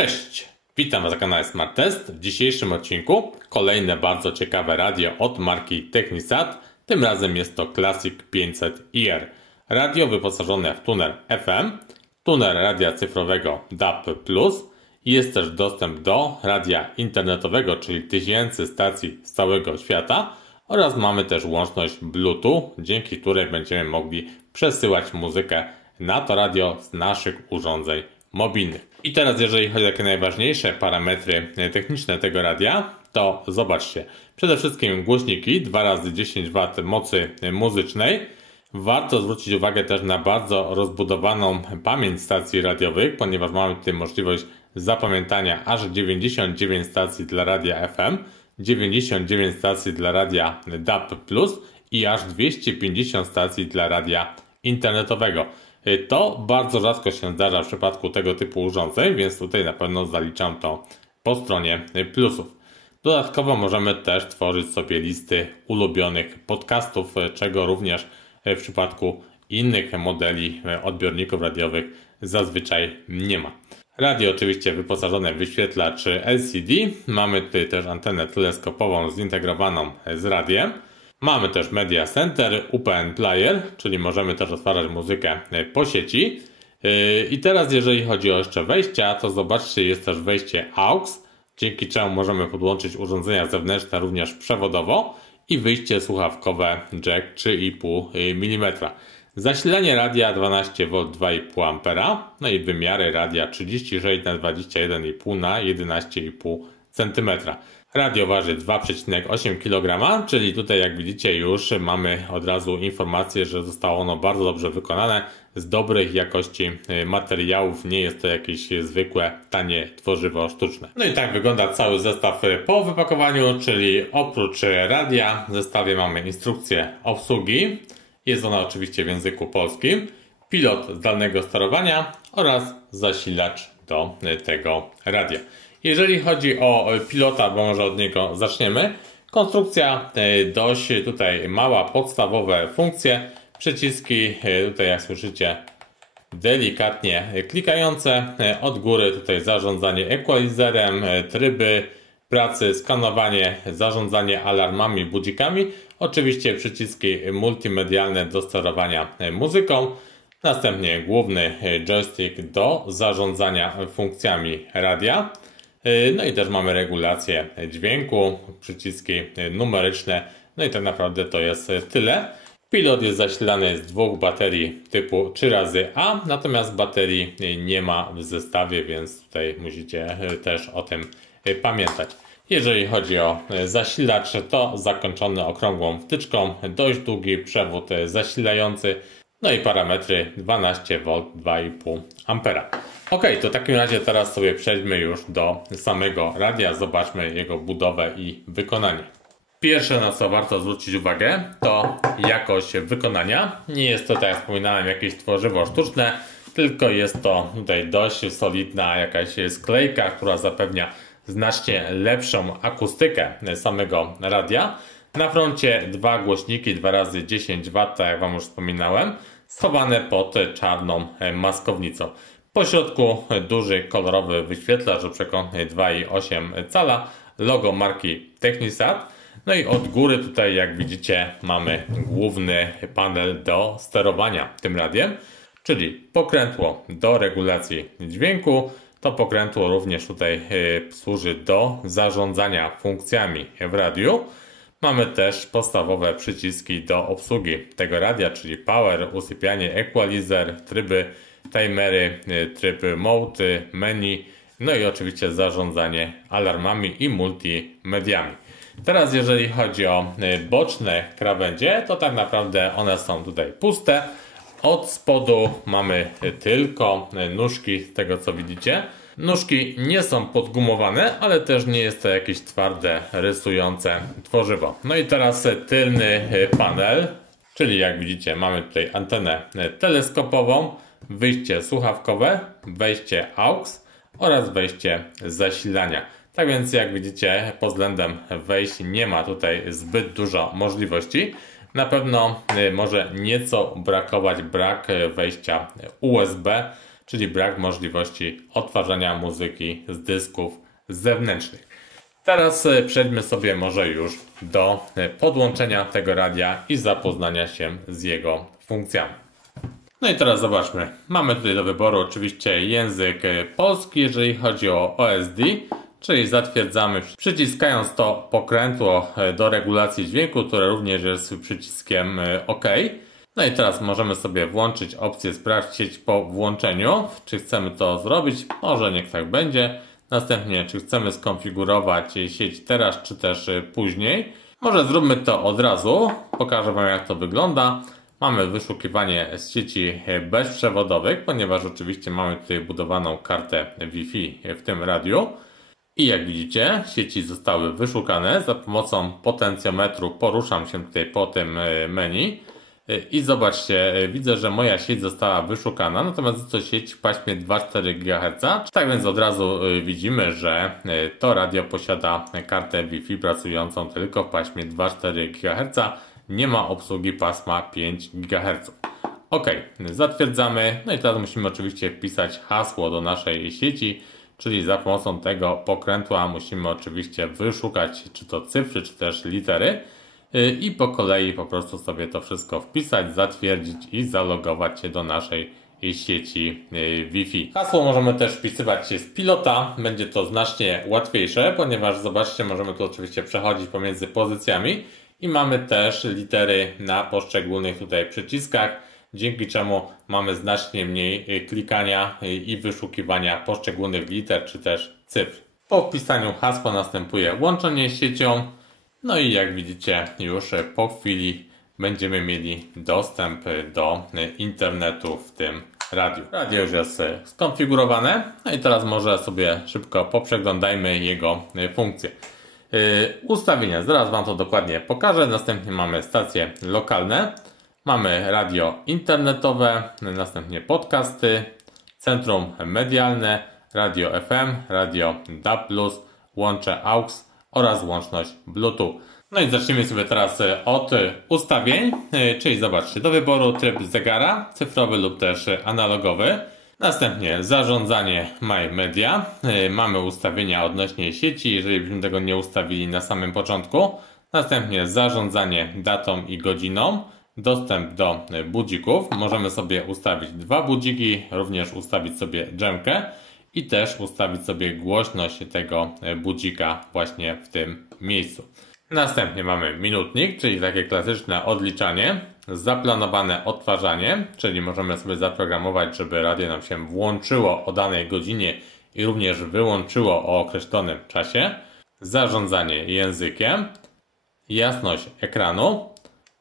Cześć, witam Was na kanale Smart Test. W dzisiejszym odcinku kolejne bardzo ciekawe radio od marki Technisat. Tym razem jest to Classic 500IR. Radio wyposażone w tuner FM, tuner radia cyfrowego DAB+, jest też dostęp do radia internetowego, czyli tysięcy stacji z całego świata oraz mamy też łączność Bluetooth, dzięki której będziemy mogli przesyłać muzykę na to radio z naszych urządzeń mobilnych. I teraz jeżeli chodzi o takie najważniejsze parametry techniczne tego radia, to zobaczcie. Przede wszystkim głośniki 2x10W mocy muzycznej. Warto zwrócić uwagę też na bardzo rozbudowaną pamięć stacji radiowych, ponieważ mamy tutaj możliwość zapamiętania aż 99 stacji dla radia FM, 99 stacji dla radia DAB+, i aż 250 stacji dla radia internetowego. To bardzo rzadko się zdarza w przypadku tego typu urządzeń, więc tutaj na pewno zaliczam to po stronie plusów. Dodatkowo możemy też tworzyć sobie listy ulubionych podcastów, czego również w przypadku innych modeli odbiorników radiowych zazwyczaj nie ma. Radio oczywiście wyposażone w wyświetlacz LCD. Mamy tutaj też antenę teleskopową zintegrowaną z radiem. Mamy też Media Center, UPN Player, czyli możemy też odtwarzać muzykę po sieci. I teraz jeżeli chodzi o jeszcze wejścia, to zobaczcie, jest też wejście AUX, dzięki czemu możemy podłączyć urządzenia zewnętrzne również przewodowo i wyjście słuchawkowe jack 3,5 mm. Zasilanie radia 12V 2,5 A, no i wymiary radia 36 na 21,5 na 11,5 cm. Radio waży 2,8 kg, czyli tutaj jak widzicie już mamy od razu informację, że zostało ono bardzo dobrze wykonane z dobrej jakości materiałów, nie jest to jakieś zwykłe, tanie tworzywo sztuczne. No i tak wygląda cały zestaw po wypakowaniu, czyli oprócz radia w zestawie mamy instrukcję obsługi, jest ona oczywiście w języku polskim, pilot zdalnego sterowania oraz zasilacz do tego radia. Jeżeli chodzi o pilota, bo może od niego zaczniemy, konstrukcja dość tutaj mała, podstawowe funkcje, przyciski tutaj jak słyszycie delikatnie klikające, od góry tutaj zarządzanie equalizerem, tryby pracy, skanowanie, zarządzanie alarmami, budzikami, oczywiście przyciski multimedialne do sterowania muzyką, następnie główny joystick do zarządzania funkcjami radia. No i też mamy regulację dźwięku, przyciski numeryczne, no i tak naprawdę to jest tyle. Pilot jest zasilany z dwóch baterii typu 3xA, natomiast baterii nie ma w zestawie, więc tutaj musicie też o tym pamiętać. Jeżeli chodzi o zasilacz, to zakończony okrągłą wtyczką, dość długi przewód zasilający, no i parametry 12V 2,5 A. Ok, to w takim razie teraz sobie przejdźmy już do samego radia, zobaczmy jego budowę i wykonanie. Pierwsze, na co warto zwrócić uwagę, to jakość wykonania. Nie jest to, tak jak wspominałem, jakieś tworzywo sztuczne, tylko jest to tutaj dość solidna jakaś sklejka, która zapewnia znacznie lepszą akustykę samego radia. Na froncie dwa głośniki 2x10W, jak Wam już wspominałem, schowane pod czarną maskownicą. Po środku duży kolorowy wyświetlacz o przekątnej 2,8 cala, logo marki Technisat. No i od góry tutaj jak widzicie mamy główny panel do sterowania tym radiem, czyli pokrętło do regulacji dźwięku. To pokrętło również tutaj służy do zarządzania funkcjami w radiu. Mamy też podstawowe przyciski do obsługi tego radia, czyli power, usypianie, equalizer, tryby, timery, tryb mode, menu, no i oczywiście zarządzanie alarmami i multimediami. Teraz jeżeli chodzi o boczne krawędzie, to tak naprawdę one są tutaj puste. Od spodu mamy tylko nóżki, z tego co widzicie. Nóżki nie są podgumowane, ale też nie jest to jakieś twarde, rysujące tworzywo. No i teraz tylny panel, czyli jak widzicie mamy tutaj antenę teleskopową, wyjście słuchawkowe, wejście AUX oraz wejście zasilania. Tak więc jak widzicie pod względem wejść nie ma tutaj zbyt dużo możliwości. Na pewno może nieco brakować wejścia USB, czyli brak możliwości odtwarzania muzyki z dysków zewnętrznych. Teraz przejdźmy sobie może już do podłączenia tego radia i zapoznania się z jego funkcjami. No i teraz zobaczmy. Mamy tutaj do wyboru oczywiście język polski, jeżeli chodzi o OSD, czyli zatwierdzamy przyciskając to pokrętło do regulacji dźwięku, które również jest przyciskiem OK. No i teraz możemy sobie włączyć opcję sprawdź sieć po włączeniu. Czy chcemy to zrobić? Może niech tak będzie. Następnie, czy chcemy skonfigurować sieć teraz, czy też później. Może zróbmy to od razu. Pokażę Wam, jak to wygląda. Mamy wyszukiwanie z sieci bezprzewodowych, ponieważ oczywiście mamy tutaj budowaną kartę Wi-Fi w tym radiu. I jak widzicie, sieci zostały wyszukane. Za pomocą potencjometru poruszam się tutaj po tym menu. I zobaczcie, widzę, że moja sieć została wyszukana, natomiast jest to sieć w paśmie 2,4 GHz. Tak więc od razu widzimy, że to radio posiada kartę Wi-Fi pracującą tylko w paśmie 2,4 GHz. Nie ma obsługi pasma 5 GHz. OK, zatwierdzamy. No i teraz musimy oczywiście wpisać hasło do naszej sieci, czyli za pomocą tego pokrętła musimy oczywiście wyszukać czy to cyfry, czy też litery. I po kolei po prostu sobie to wszystko wpisać, zatwierdzić i zalogować się do naszej sieci Wi-Fi. Hasło możemy też wpisywać z pilota, będzie to znacznie łatwiejsze, ponieważ zobaczcie, możemy tu oczywiście przechodzić pomiędzy pozycjami i mamy też litery na poszczególnych tutaj przyciskach, dzięki czemu mamy znacznie mniej klikania i wyszukiwania poszczególnych liter czy też cyfr. Po wpisaniu hasła następuje łączenie z siecią. No i jak widzicie, już po chwili będziemy mieli dostęp do internetu w tym radiu. Radio już jest skonfigurowane. No i teraz może sobie szybko poprzeglądajmy jego funkcje. Ustawienia, zaraz Wam to dokładnie pokażę. Następnie mamy stacje lokalne. Mamy radio internetowe, następnie podcasty, centrum medialne, radio FM, radio DAB+, łącze AUX oraz łączność Bluetooth. No i zacznijmy sobie teraz od ustawień, czyli zobaczcie, do wyboru tryb zegara, cyfrowy lub też analogowy. Następnie zarządzanie My Media. Mamy ustawienia odnośnie sieci, jeżeli byśmy tego nie ustawili na samym początku. Następnie zarządzanie datą i godziną. Dostęp do budzików. Możemy sobie ustawić 2 budziki, również ustawić sobie dżemkę i też ustawić sobie głośność tego budzika właśnie w tym miejscu. Następnie mamy minutnik, czyli takie klasyczne odliczanie, zaplanowane odtwarzanie, czyli możemy sobie zaprogramować, żeby radio nam się włączyło o danej godzinie i również wyłączyło o określonym czasie, zarządzanie językiem, jasność ekranu.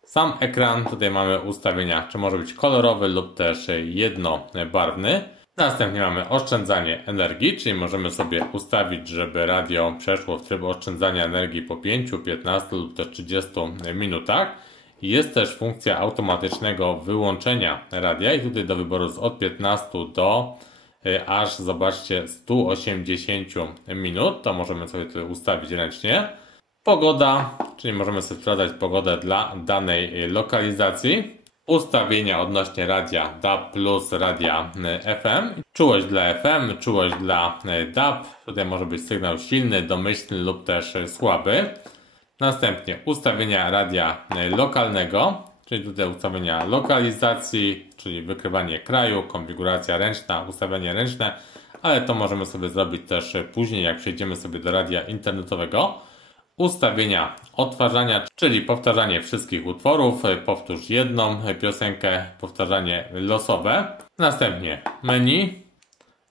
Sam ekran, tutaj mamy ustawienia, czy może być kolorowy lub też jednobarwny. Następnie mamy oszczędzanie energii, czyli możemy sobie ustawić, żeby radio przeszło w tryb oszczędzania energii po 5, 15 lub też 30 minutach. Jest też funkcja automatycznego wyłączenia radia i tutaj do wyboru od 15 do aż zobaczcie 180 minut. To możemy sobie tutaj ustawić ręcznie. Pogoda, czyli możemy sobie sprawdzać pogodę dla danej lokalizacji. Ustawienia odnośnie radia DAB plus radia FM. Czułość dla FM, czułość dla DAB. Tutaj może być sygnał silny, domyślny lub też słaby. Następnie ustawienia radia lokalnego, czyli tutaj ustawienia lokalizacji, czyli wykrywanie kraju, konfiguracja ręczna, ustawienie ręczne, ale to możemy sobie zrobić też później, jak przejdziemy sobie do radia internetowego. Ustawienia odtwarzania, czyli powtarzanie wszystkich utworów, powtórz jedną piosenkę, powtarzanie losowe. Następnie menu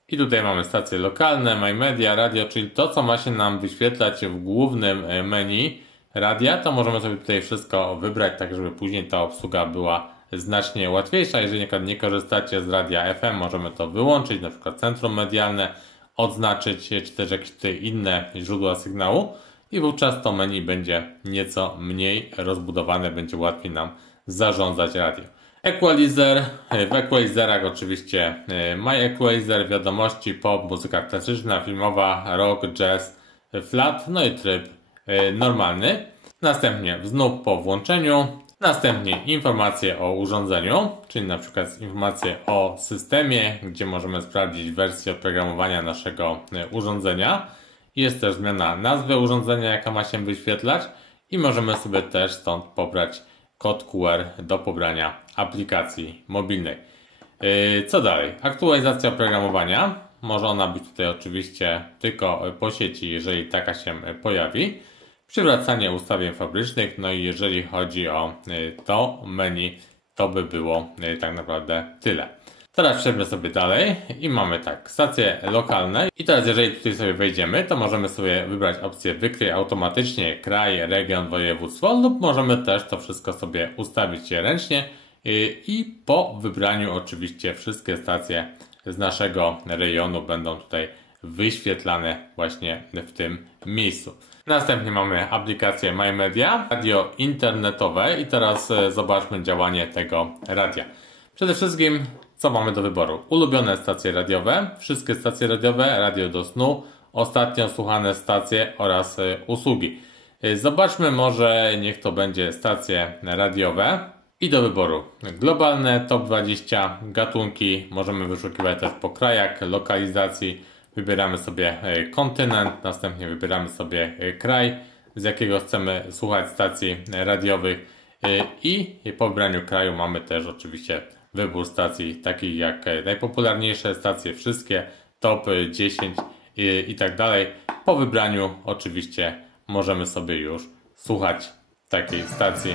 i tutaj mamy stacje lokalne, My Media, radio, czyli to, co ma się nam wyświetlać w głównym menu radia, to możemy sobie tutaj wszystko wybrać, tak żeby później ta obsługa była znacznie łatwiejsza. Jeżeli nie korzystacie z radia FM, możemy to wyłączyć, na przykład centrum medialne, odznaczyć, czy też jakieś tutaj inne źródła sygnału. I wówczas to menu będzie nieco mniej rozbudowane, będzie łatwiej nam zarządzać radio. Equalizer, w equalizerach oczywiście My Equalizer, wiadomości, pop, muzyka klasyczna, filmowa, rock, jazz, flat, no i tryb normalny. Następnie znów po włączeniu Następnie informacje o urządzeniu, czyli na przykład informacje o systemie, gdzie możemy sprawdzić wersję oprogramowania naszego urządzenia. Jest też zmiana nazwy urządzenia, jaka ma się wyświetlać i możemy sobie też stąd pobrać kod QR do pobrania aplikacji mobilnej. Co dalej? Aktualizacja oprogramowania. Może ona być tutaj oczywiście tylko po sieci, jeżeli taka się pojawi. Przywracanie ustawień fabrycznych, no i jeżeli chodzi o to menu, to by było tak naprawdę tyle. Teraz przejdźmy sobie dalej i mamy tak, stacje lokalne i teraz jeżeli tutaj sobie wejdziemy, to możemy sobie wybrać opcję wykryj automatycznie kraj, region, województwo lub możemy też to wszystko sobie ustawić ręcznie i po wybraniu oczywiście wszystkie stacje z naszego rejonu będą tutaj wyświetlane właśnie w tym miejscu. Następnie mamy aplikację MyMedia, radio internetowe i teraz zobaczmy działanie tego radia. Przede wszystkim co mamy do wyboru? Ulubione stacje radiowe, wszystkie stacje radiowe, radio do snu, ostatnio słuchane stacje oraz usługi. Zobaczmy może, niech to będzie stacje radiowe i do wyboru globalne, top 20, gatunki, możemy wyszukiwać też po krajach, lokalizacji. Wybieramy sobie kontynent, następnie wybieramy sobie kraj, z jakiego chcemy słuchać stacji radiowych i po wybraniu kraju mamy też oczywiście wybór stacji takich jak najpopularniejsze stacje, wszystkie, top 10 i tak dalej. Po wybraniu oczywiście możemy sobie już słuchać takiej stacji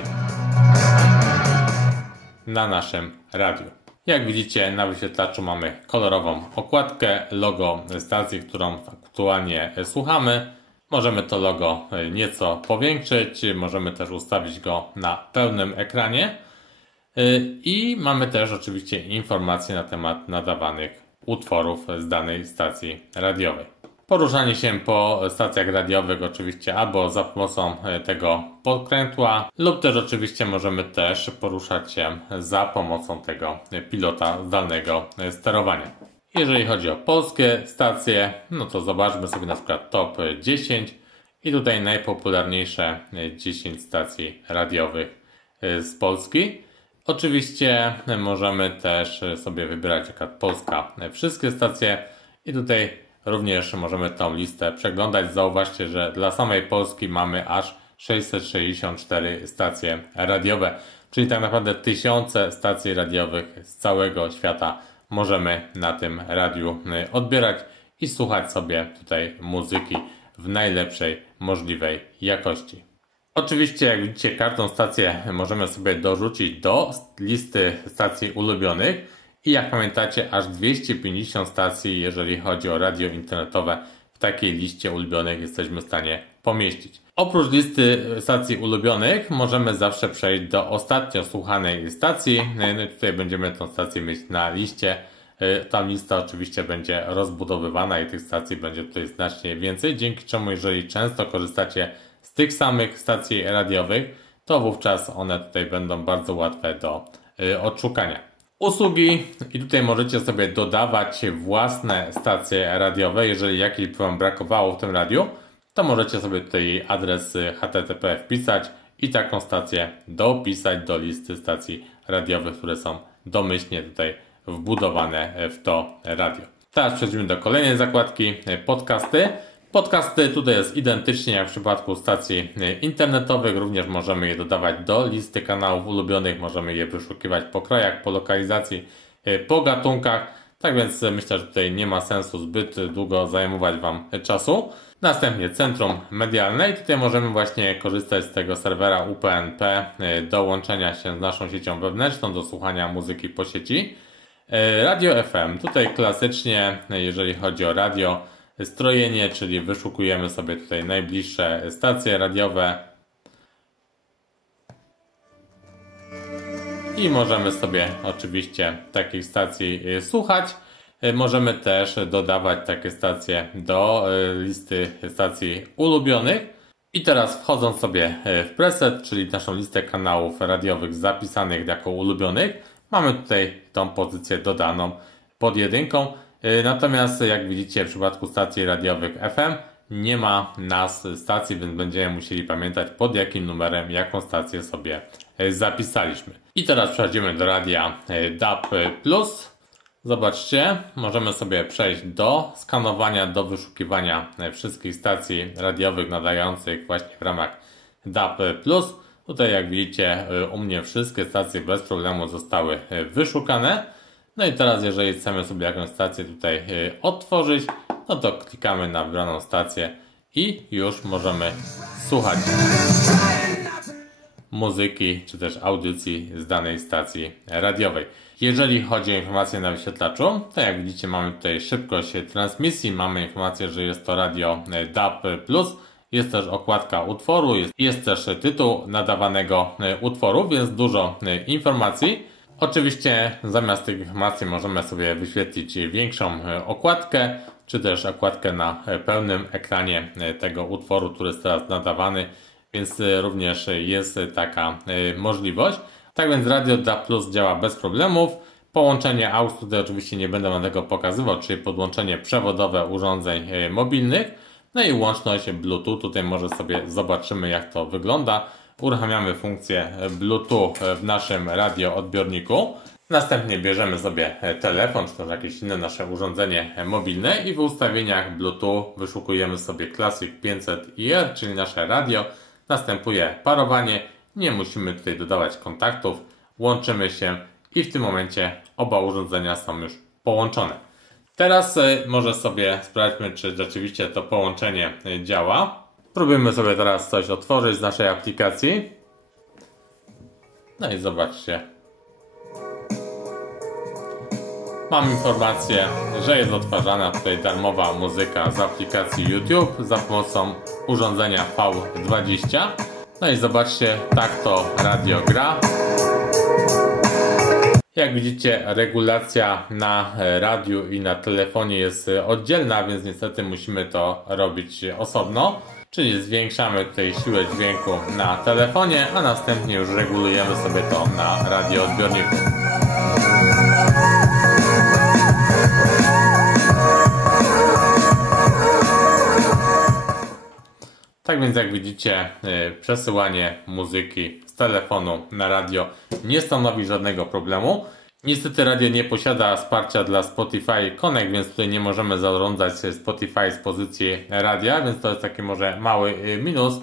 na naszym radiu. Jak widzicie, na wyświetlaczu mamy kolorową okładkę, logo stacji, którą aktualnie słuchamy. Możemy to logo nieco powiększyć, możemy też ustawić go na pełnym ekranie i mamy też oczywiście informacje na temat nadawanych utworów z danej stacji radiowej. Poruszanie się po stacjach radiowych oczywiście albo za pomocą tego podkrętła lub też oczywiście możemy też poruszać się za pomocą tego pilota zdalnego sterowania. Jeżeli chodzi o polskie stacje, no to zobaczmy sobie na przykład top 10 i tutaj najpopularniejsze 10 stacji radiowych z Polski. Oczywiście możemy też sobie wybierać jak Polska wszystkie stacje i tutaj również możemy tą listę przeglądać. Zauważcie, że dla samej Polski mamy aż 664 stacje radiowe, czyli tak naprawdę tysiące stacji radiowych z całego świata możemy na tym radiu odbierać i słuchać sobie tutaj muzyki w najlepszej możliwej jakości. Oczywiście, jak widzicie, każdą stację możemy sobie dorzucić do listy stacji ulubionych i jak pamiętacie, aż 250 stacji, jeżeli chodzi o radio internetowe, w takiej liście ulubionych jesteśmy w stanie pomieścić. Oprócz listy stacji ulubionych możemy zawsze przejść do ostatnio słuchanej stacji. Tutaj będziemy tę stację mieć na liście. Ta lista oczywiście będzie rozbudowywana i tych stacji będzie tutaj znacznie więcej, dzięki czemu jeżeli często korzystacie z tych samych stacji radiowych, to wówczas one tutaj będą bardzo łatwe do odszukania. Usługi i tutaj możecie sobie dodawać własne stacje radiowe, jeżeli jakiejś by Wam brakowało w tym radiu, to możecie sobie tutaj adres HTTP wpisać i taką stację dopisać do listy stacji radiowych, które są domyślnie tutaj wbudowane w to radio. Teraz przechodzimy do kolejnej zakładki, podcasty. Podcasty tutaj jest identycznie jak w przypadku stacji internetowych, również możemy je dodawać do listy kanałów ulubionych, możemy je wyszukiwać po krajach, po lokalizacji, po gatunkach, tak więc myślę, że tutaj nie ma sensu zbyt długo zajmować Wam czasu. Następnie centrum medialne i tutaj możemy właśnie korzystać z tego serwera UPnP do łączenia się z naszą siecią wewnętrzną, do słuchania muzyki po sieci. Radio FM, tutaj klasycznie, jeżeli chodzi o radio, strojenie, czyli wyszukujemy sobie tutaj najbliższe stacje radiowe i możemy sobie oczywiście takich stacji słuchać. Możemy też dodawać takie stacje do listy stacji ulubionych. I teraz wchodząc sobie w preset, czyli naszą listę kanałów radiowych zapisanych jako ulubionych, mamy tutaj tą pozycję dodaną pod jedynką. Natomiast jak widzicie w przypadku stacji radiowych FM nie ma nazw stacji, więc będziemy musieli pamiętać, pod jakim numerem jaką stację sobie zapisaliśmy. I teraz przechodzimy do radia DAB+. Zobaczcie, możemy sobie przejść do skanowania, do wyszukiwania wszystkich stacji radiowych nadających właśnie w ramach DAB+. Tutaj jak widzicie, u mnie wszystkie stacje bez problemu zostały wyszukane. No i teraz jeżeli chcemy sobie jakąś stację tutaj otworzyć, no to klikamy na wybraną stację i już możemy słuchać muzyki czy też audycji z danej stacji radiowej. Jeżeli chodzi o informacje na wyświetlaczu, to jak widzicie mamy tutaj szybkość transmisji, mamy informację, że jest to radio DAB+, jest też okładka utworu, jest też tytuł nadawanego utworu, więc dużo informacji. Oczywiście zamiast tych informacji możemy sobie wyświetlić większą okładkę, czy też okładkę na pełnym ekranie tego utworu, który jest teraz nadawany, więc również jest taka możliwość. Tak więc radio DAB+ działa bez problemów. Połączenie AUX tutaj oczywiście nie będę wam tego pokazywał, czyli podłączenie przewodowe urządzeń mobilnych. No i łączność Bluetooth, tutaj może sobie zobaczymy jak to wygląda. Uruchamiamy funkcję Bluetooth w naszym radioodbiorniku. Następnie bierzemy sobie telefon, czy też jakieś inne nasze urządzenie mobilne i w ustawieniach Bluetooth wyszukujemy sobie Classic 500ER, czyli nasze radio. Następuje parowanie, nie musimy tutaj dodawać kontaktów, łączymy się i w tym momencie oba urządzenia są już połączone. Teraz może sobie sprawdźmy, czy rzeczywiście to połączenie działa. Spróbujmy sobie teraz coś otworzyć z naszej aplikacji. No i zobaczcie. Mam informację, że jest odtwarzana tutaj darmowa muzyka z aplikacji YouTube za pomocą urządzenia V20. No i zobaczcie, tak to radio gra. Jak widzicie, regulacja na radiu i na telefonie jest oddzielna, więc niestety musimy to robić osobno. Czyli zwiększamy tutaj siłę dźwięku na telefonie, a następnie już regulujemy sobie to na radioodbiorniku. Tak więc jak widzicie, przesyłanie muzyki z telefonu na radio nie stanowi żadnego problemu. Niestety radio nie posiada wsparcia dla Spotify Connect, więc tutaj nie możemy zarządzać Spotify z pozycji radia, więc to jest taki może mały minus.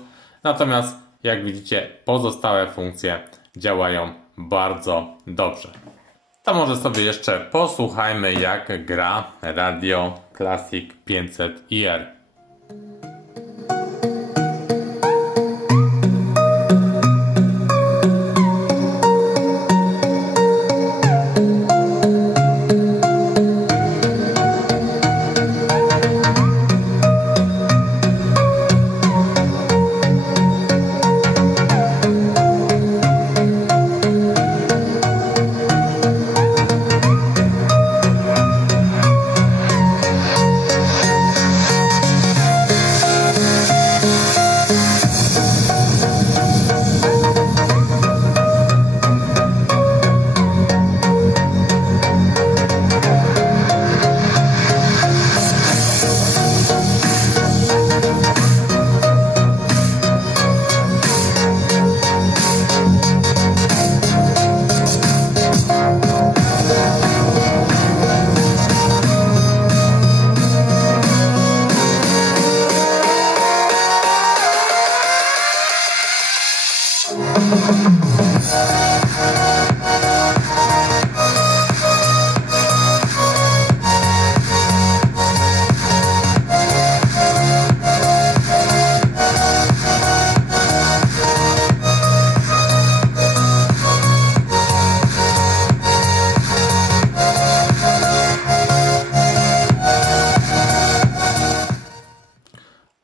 Natomiast jak widzicie, pozostałe funkcje działają bardzo dobrze. To może sobie jeszcze posłuchajmy jak gra radio Classic 500ER.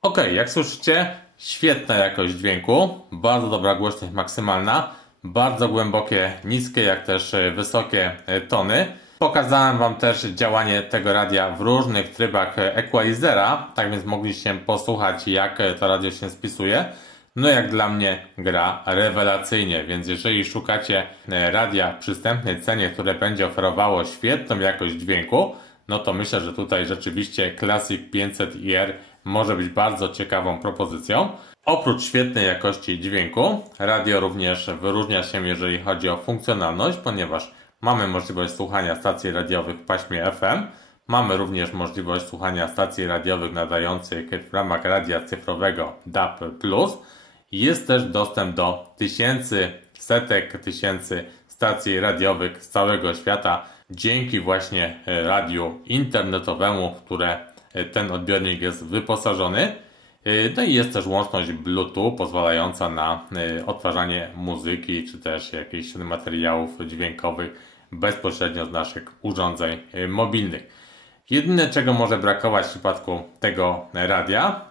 Ok, jak słyszycie, świetna jakość dźwięku, bardzo dobra głośność maksymalna, bardzo głębokie, niskie jak też wysokie tony. Pokazałem wam też działanie tego radia w różnych trybach equalizera, tak więc mogliście posłuchać jak to radio się spisuje. No jak dla mnie gra rewelacyjnie, więc jeżeli szukacie radia w przystępnej cenie, które będzie oferowało świetną jakość dźwięku, no to myślę, że tutaj rzeczywiście Classic 500ER może być bardzo ciekawą propozycją. Oprócz świetnej jakości dźwięku, radio również wyróżnia się, jeżeli chodzi o funkcjonalność, ponieważ mamy możliwość słuchania stacji radiowych w paśmie FM, mamy również możliwość słuchania stacji radiowych nadających w ramach radia cyfrowego DAB+. Jest też dostęp do setek tysięcy stacji radiowych z całego świata dzięki właśnie radiu internetowemu, w które ten odbiornik jest wyposażony. No i jest też łączność Bluetooth pozwalająca na odtwarzanie muzyki czy też jakichś materiałów dźwiękowych bezpośrednio z naszych urządzeń mobilnych. Jedyne, czego może brakować w przypadku tego radia,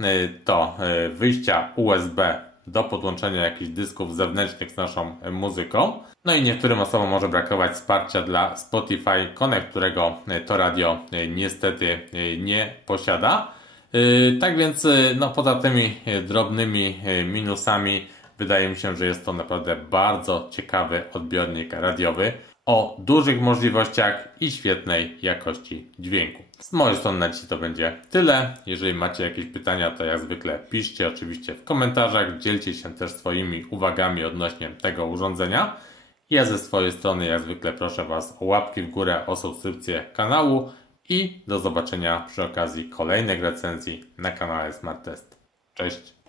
to wyjścia USB do podłączenia jakichś dysków zewnętrznych z naszą muzyką. No i niektórym osobom może brakować wsparcia dla Spotify Connect, którego to radio niestety nie posiada. Tak więc no, poza tymi drobnymi minusami wydaje mi się, że jest to naprawdę bardzo ciekawy odbiornik radiowy o dużych możliwościach i świetnej jakości dźwięku. Z mojej strony na dzisiaj to będzie tyle. Jeżeli macie jakieś pytania, to jak zwykle piszcie oczywiście w komentarzach, dzielcie się też swoimi uwagami odnośnie tego urządzenia. Ja ze swojej strony jak zwykle proszę Was o łapki w górę, o subskrypcję kanału i do zobaczenia przy okazji kolejnych recenzji na kanale Smart Test. Cześć!